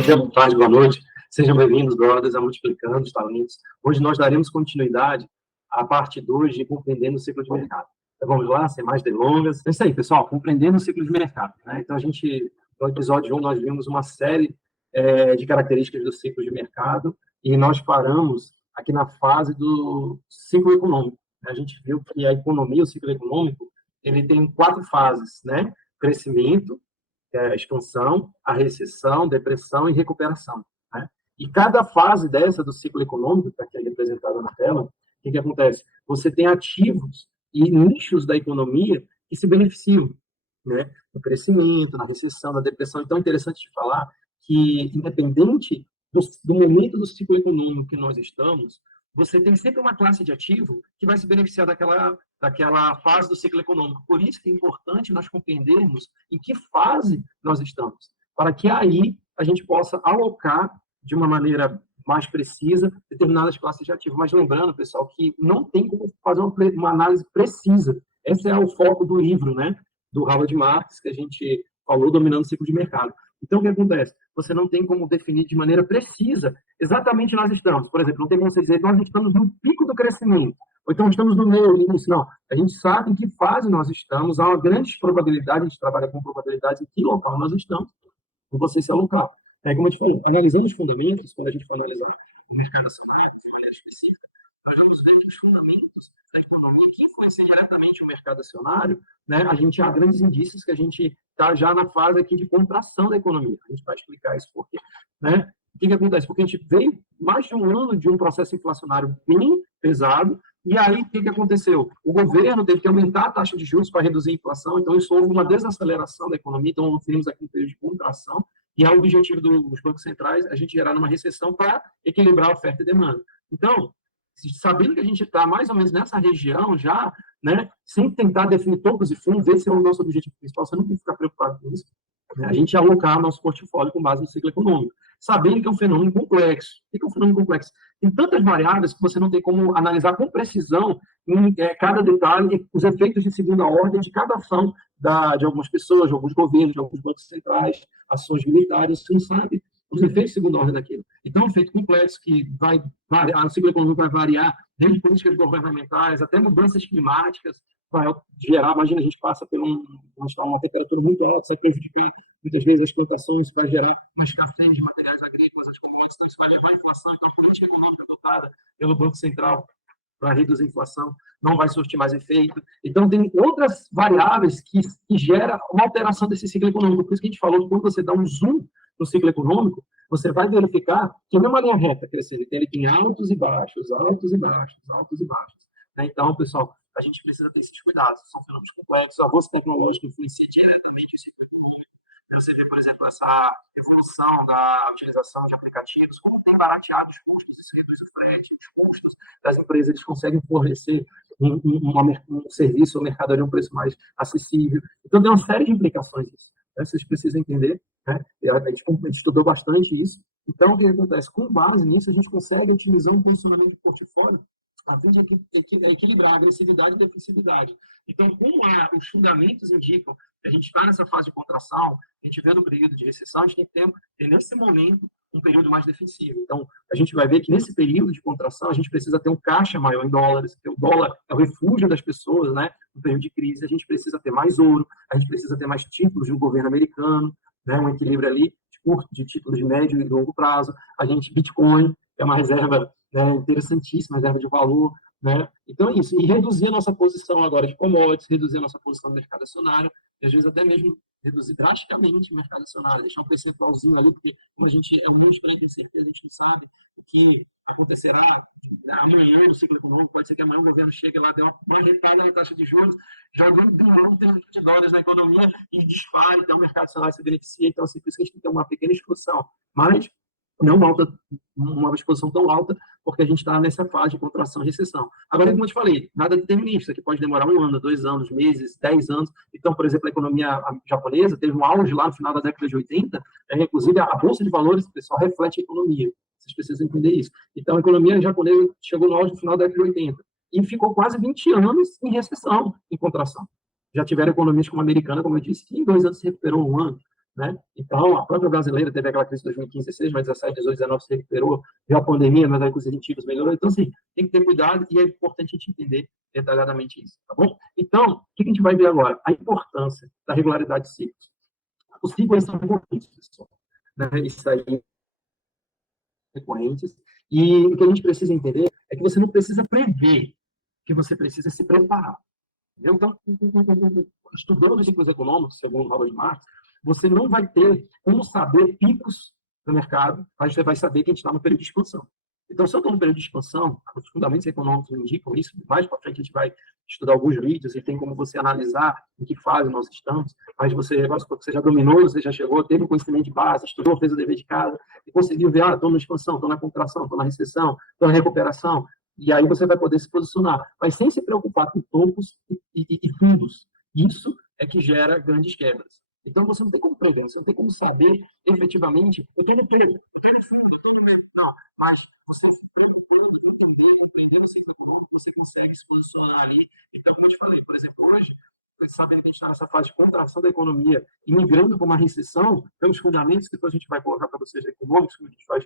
dia, boa tarde, boa noite. Sejam bem-vindos, brothers, a Multiplicando os Talentos. Hoje nós daremos continuidade à parte 2 de Compreendendo o Ciclo de Mercado. Então, vamos lá, sem mais delongas. É isso aí, pessoal, Compreendendo o Ciclo de Mercado. Né? Então, no episódio 1, nós vimos uma série de características do ciclo de mercado e nós paramos aqui na fase do ciclo econômico. A gente viu que a economia, o ciclo econômico, ele tem 4 fases, né? Crescimento, a expansão, a recessão, depressão e recuperação. Né? E cada fase dessa do ciclo econômico, que está aqui representada na tela, o que acontece? Você tem ativos e nichos da economia que se beneficiam, né? No crescimento, na recessão, na depressão. Então, é interessante de falar que, independente do momento do ciclo econômico que nós estamos, você tem sempre uma classe de ativo que vai se beneficiar daquela fase do ciclo econômico. Por isso que é importante nós compreendermos em que fase nós estamos, para que aí a gente possa alocar de uma maneira mais precisa determinadas classes de ativo. Mas lembrando, pessoal, que não tem como fazer uma análise precisa. Esse é o foco do livro, né, do Howard Marks, que a gente falou, Dominando o Ciclo de Mercado. Então, o que acontece? Você não tem como definir de maneira precisa exatamente nós estamos. Por exemplo, não tem como você dizer que nós estamos no pico do crescimento, ou então estamos no meio, no início. Não. A gente sabe em que fase nós estamos, há uma grande probabilidade, a gente trabalha com probabilidades em que local nós estamos, e você se alocar. Como eu te falei, analisando os fundamentos, quando a gente for analisar o mercado acionário, de maneira específica, nós vamos ver que os fundamentos da economia que influenciam diretamente o mercado acionário, né, há grandes indícios que a gente está já na fase aqui de contração da economia. A gente vai explicar isso por quê. Né? O que acontece? Porque a gente veio mais de um ano de um processo inflacionário bem pesado, e aí o que aconteceu? O governo teve que aumentar a taxa de juros para reduzir a inflação, então isso houve uma desaceleração da economia, então nós temos aqui um período de contração, e é o objetivo dos bancos centrais a gente gerar uma recessão para equilibrar a oferta e demanda. Então, sabendo que a gente está mais ou menos nessa região já, né, sem tentar definir tocos e fundos, esse é o nosso objetivo principal, você não tem que ficar preocupado com isso, né? A gente alocar nosso portfólio com base no ciclo econômico, sabendo que é um fenômeno complexo. O que é um fenômeno complexo? Tem tantas variáveis que você não tem como analisar com precisão em cada detalhe, os efeitos de segunda ordem de cada ação de algumas pessoas, de alguns governos, de alguns bancos centrais, ações militares, você não sabe os efeitos de segunda ordem daquilo. Então, é um efeito complexo que vai variar, o ciclo econômico vai variar desde políticas governamentais até mudanças climáticas, vai gerar, imagina, a gente passa por uma temperatura muito alta, isso vai prejudicar muitas vezes as plantações, vai gerar uma escassez de materiais agrícolas, as commodities, então isso vai levar à inflação, então a política econômica adotada pelo Banco Central para reduzir a inflação não vai surtir mais efeito. Então, tem outras variáveis que geram uma alteração desse ciclo econômico. Por isso que a gente falou que quando você dá um zoom no ciclo econômico, você vai verificar que não é uma linha reta crescendo, ele tem altos e baixos, altos e baixos, altos e baixos. Né? Então, pessoal, a gente precisa ter esses cuidados. São fenômenos complexos, o avanço tecnológico influencia diretamente o ciclo econômico. Você vê, por exemplo, essa evolução da utilização de aplicativos, como tem barateado os custos, isso reduz o frete, os custos das empresas, eles conseguem fornecer um serviço ou mercadoria a um preço mais acessível. Então, tem uma série de implicações isso. Vocês precisam entender, né? A gente estudou bastante isso. Então, o que acontece? Com base nisso, a gente consegue otimizar um posicionamento de portfólio a fim de equilibrar a agressividade e defensividade. Então, como os fundamentos indicam que a gente está nessa fase de contração, a gente vê no período de recessão, a gente tem que ter nesse momento um período mais defensivo. Então, a gente vai ver que nesse período de contração, a gente precisa ter um caixa maior em dólares, porque o dólar é o refúgio das pessoas, né? No período de crise, a gente precisa ter mais ouro, a gente precisa ter mais títulos do governo americano, né? Um equilíbrio ali de títulos de médio e longo prazo. A gente, Bitcoin, é uma reserva, né, interessantíssima, reserva de valor, né? Então é isso. E reduzir a nossa posição agora de commodities, reduzir a nossa posição no mercado acionário, e às vezes até mesmo reduzir drasticamente o mercado acionário, deixar um percentualzinho ali, porque como a gente é um mundo de incerteza, a gente não sabe o que acontecerá amanhã no ciclo econômico, pode ser que amanhã o governo chegue lá, dê uma retalha na taxa de juros, jogando bilhões de dólares na economia e dispare, então o mercado acionário se beneficia, então assim, por isso que a gente tem que ter uma pequena exposição, mas não uma exposição tão alta, porque a gente está nessa fase de contração e recessão. Agora, como eu te falei, nada determinista, que pode demorar 1 ano, 2 anos, meses, 10 anos. Então, por exemplo, a economia japonesa teve um auge lá no final da década de 80, inclusive a Bolsa de Valores, pessoal, reflete a economia. Vocês precisam entender isso. Então, a economia japonesa chegou no auge no final da década de 80 e ficou quase 20 anos em recessão, em contração. Já tiveram economias como a americana, como eu disse, que em 2 anos se recuperou 1 ano. né? Então, a própria brasileira teve aquela crise de 2015, 16, mas 17, 18, 19 se recuperou, veio a pandemia, mas aí com os incentivos melhorou. Então, assim, tem que ter cuidado e é importante a gente entender detalhadamente isso, tá bom? Então, o que a gente vai ver agora? A importância da regularidade de ciclos. Os ciclos são recorrentes, pessoal, né? Isso aí, recorrentes. E o que a gente precisa entender é que você não precisa prever, que você precisa se preparar. Então, estudando os ciclos econômicos, segundo Robert Marx, você não vai ter como saber picos no mercado, mas você vai saber que a gente está no período de expansão. Então, se eu estou no período de expansão, os fundamentos econômicos indicam isso, mais para frente a gente vai estudar alguns vídeos e tem como você analisar em que fase nós estamos, mas você já dominou, você já chegou, teve o conhecimento de base, estudou, fez o dever de casa, e conseguiu ver, estou na expansão, estou na contração, estou na recessão, estou na recuperação, e aí você vai poder se posicionar, mas sem se preocupar com topos e fundos. Isso é que gera grandes quebras. Então, você não tem como prever, você não tem como saber efetivamente, eu estou no topo, eu estou no fundo, eu estou no meio. Não, mas você se preocupando, entendendo, aprendendo o ciclo econômico, você consegue se posicionar ali. Então, como eu te falei, por exemplo, hoje, você sabe que a gente está nessa fase de contração da economia e migrando para uma recessão, pelos fundamentos que depois a gente vai colocar para vocês econômicos, que a gente faz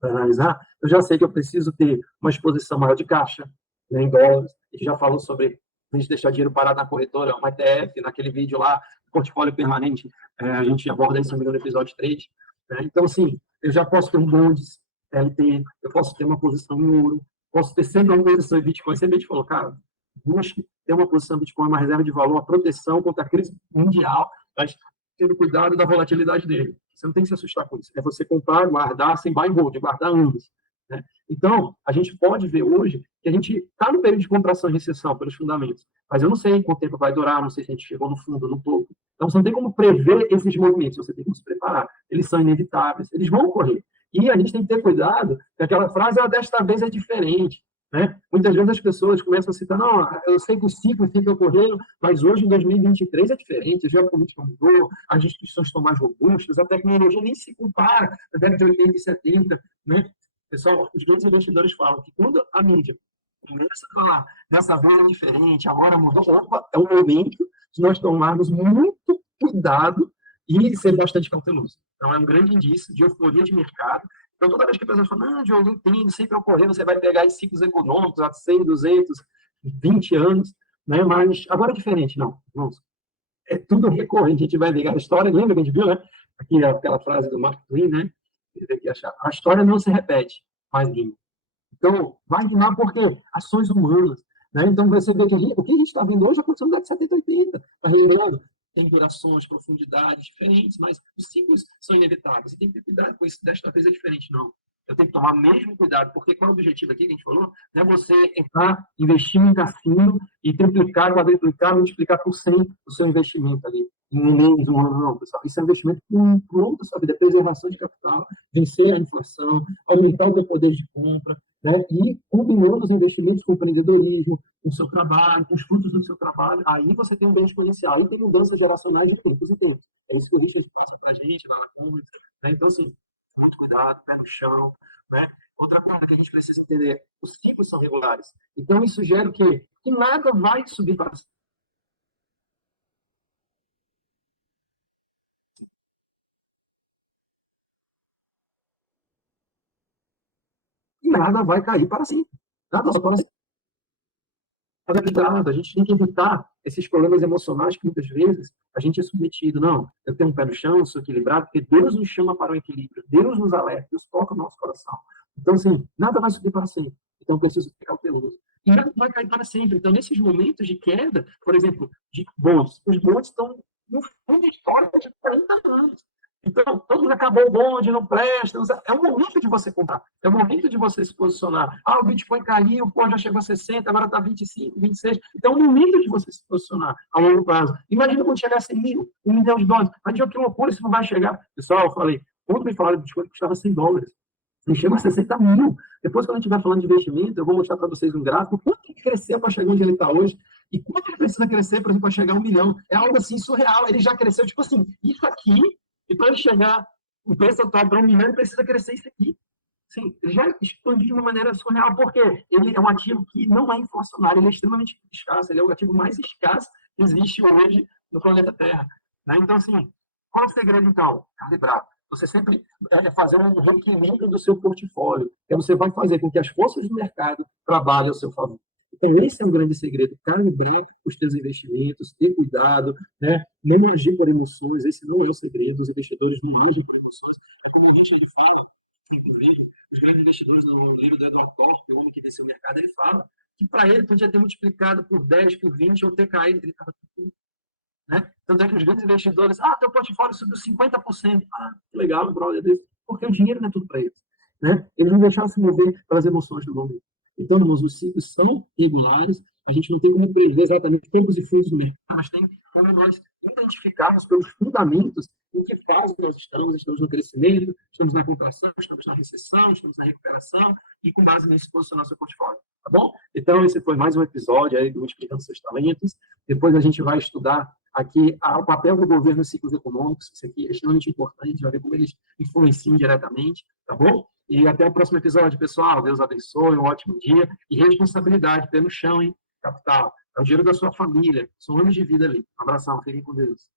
para analisar, eu já sei que eu preciso ter uma exposição maior de caixa, né, em dólares. A gente já falou sobre a gente deixar dinheiro parado na corretora, uma ETF, naquele vídeo lá, portfólio permanente, a gente aborda isso no episódio 3. Né? Então, assim, eu já posso ter um bondes, LT, eu posso ter uma posição em ouro, posso ter sempre uma posição em Bitcoin. Sempre a gente falou, cara, busque ter uma posição em Bitcoin, uma reserva de valor, a proteção contra a crise mundial, mas tendo cuidado da volatilidade dele. Você não tem que se assustar com isso. É você comprar, guardar, sem buy and hold, guardar anos. Né? Então, a gente pode ver hoje que a gente está no período de contração e recessão pelos fundamentos, mas eu não sei quanto tempo vai durar, não sei se a gente chegou no fundo, no topo. Então, você não tem como prever esses movimentos, você tem que se preparar. Eles são inevitáveis, eles vão ocorrer. E a gente tem que ter cuidado, que aquela frase, desta vez é diferente. Né? Muitas vezes as pessoas começam a citar, não, eu sei que o ciclo fica ocorrendo, mas hoje, em 2023, é diferente, a geopolítica mudou, as instituições estão mais robustas, a tecnologia nem se compara à década de 80 e 70. Né? Pessoal, os grandes investidores falam que quando a mídia começa a falar dessa vez é diferente, agora mudou, é um momento de nós tomarmos muito cuidado e ser bastante cauteloso. Então, é um grande indício de euforia de mercado. Então, toda vez que a pessoa fala, não, Diogo, entendo, sempre ocorrendo, você vai pegar os ciclos econômicos há 100, 200, 20 anos, né? Mas agora é diferente. Não, é tudo recorrente. A gente vai ligar a história, lembra que a gente viu, né? Aqui aquela frase do Mark Twain, né? A história não se repete, mas rima. Então, vai rimar porque ações humanas. Né? Então, você vê que o que a gente está vendo hoje aconteceu na década de 70, 80. Está relembrando? Tem durações, profundidades diferentes, mas os ciclos são inevitáveis. Você tem que ter cuidado com isso. Desta vez é diferente, não. Eu tenho que tomar mesmo cuidado, porque qual é o objetivo aqui que a gente falou? Não é você entrar, investir em cassino e triplicar, quadruplicar, multiplicar por 100 o seu investimento ali. Não, pessoal. Isso é um investimento por longo da sua vida, preservação de capital, vencer a inflação, aumentar o seu poder de compra, né? E combinando os investimentos com o empreendedorismo, com o seu trabalho, com os frutos do seu trabalho, aí você tem um bem exponencial. Aí tem mudanças geracionais de tempos e tempos. É isso que o Richard passa para a gente, lá na Cuba. Né? Então, assim, muito cuidado, pé no chão. Né? Outra coisa que a gente precisa entender, os ciclos são regulares. Então, isso gera o quê? Que nada vai subir para cima. E nada vai cair para cima. Nada só para cima. A gente tem que evitar esses problemas emocionais que muitas vezes a gente é submetido. Não, eu tenho um pé no chão, sou equilibrado, porque Deus nos chama para o equilíbrio, Deus nos alerta, Deus toca o nosso coração. Então, assim, nada vai subir para sempre. Então, eu preciso ficar cauteloso. E nada vai cair para sempre. Então, nesses momentos de queda, por exemplo, de bondes, os bondes estão no fundo de história de 40 anos. Então, todo mundo acabou o bonde, não presta. É o momento de você comprar. É o momento de você se posicionar. O Bitcoin caiu, já chegou a 60, agora está 25, 26. Então, é o momento de você se posicionar a longo prazo. Imagina quando chegar a 100 mil, $1 milhão. Imagina que loucura, isso não vai chegar. Pessoal, eu falei, quando me falaram de Bitcoin, custava $100. Ele chegou a 60 mil. Depois, quando a gente vai falando de investimento, eu vou mostrar para vocês um gráfico, quanto ele cresceu para chegar onde ele está hoje, e quanto ele precisa crescer, por exemplo, para chegar a 1 milhão. É algo assim surreal. Ele já cresceu, tipo assim, isso aqui. E para ele chegar, o preço atual para 1 milhão, ele precisa crescer isso aqui. Sim, ele já expandiu de uma maneira surreal, porque ele é um ativo que não é inflacionário, ele é extremamente escasso, ele é o ativo mais escasso que existe hoje no planeta Terra. Né? Então, assim, Qual é o segredo, então? Calibrar. Você sempre fazer um reequilíbrio do seu portfólio. Então, você vai fazer com que as forças do mercado trabalhem ao seu favor. Então, esse é um grande segredo. Calibrar os teus investimentos, ter cuidado, né? Não agir por emoções. Esse não é o segredo. Os investidores não agem por emoções. É como o Richard fala, inclusive, os grandes investidores, no livro do Edward Thorpe, o homem que venceu o mercado, ele fala que para ele podia ter multiplicado por 10, por 20, ou ter caído, ele estava tudo. Né? Tanto é que os grandes investidores, teu portfólio subiu 50%. Que legal, brother. Porque o dinheiro não é tudo para eles. Né? Eles não deixaram se mover pelas emoções do momento. Então, irmãos, os ciclos são regulares, a gente não tem como prever exatamente tempos e fundos do mercado, mas tem como nós identificarmos pelos fundamentos em que fase nós estamos no crescimento, estamos na contração, estamos na recessão, estamos na recuperação, e com base nisso posicionar seu portfólio. Tá bom? Então, esse foi mais um episódio aí do Explicando Seus Talentos. Depois a gente vai estudar aqui o papel do governo nos ciclos econômicos. Isso aqui é extremamente importante, a gente vai ver como eles influenciam diretamente, tá bom? E até o próximo episódio, pessoal. Deus abençoe, um ótimo dia. E responsabilidade, pé no chão, hein? Capital. É o dinheiro da sua família. São anos de vida ali. Um abração, fiquem com Deus.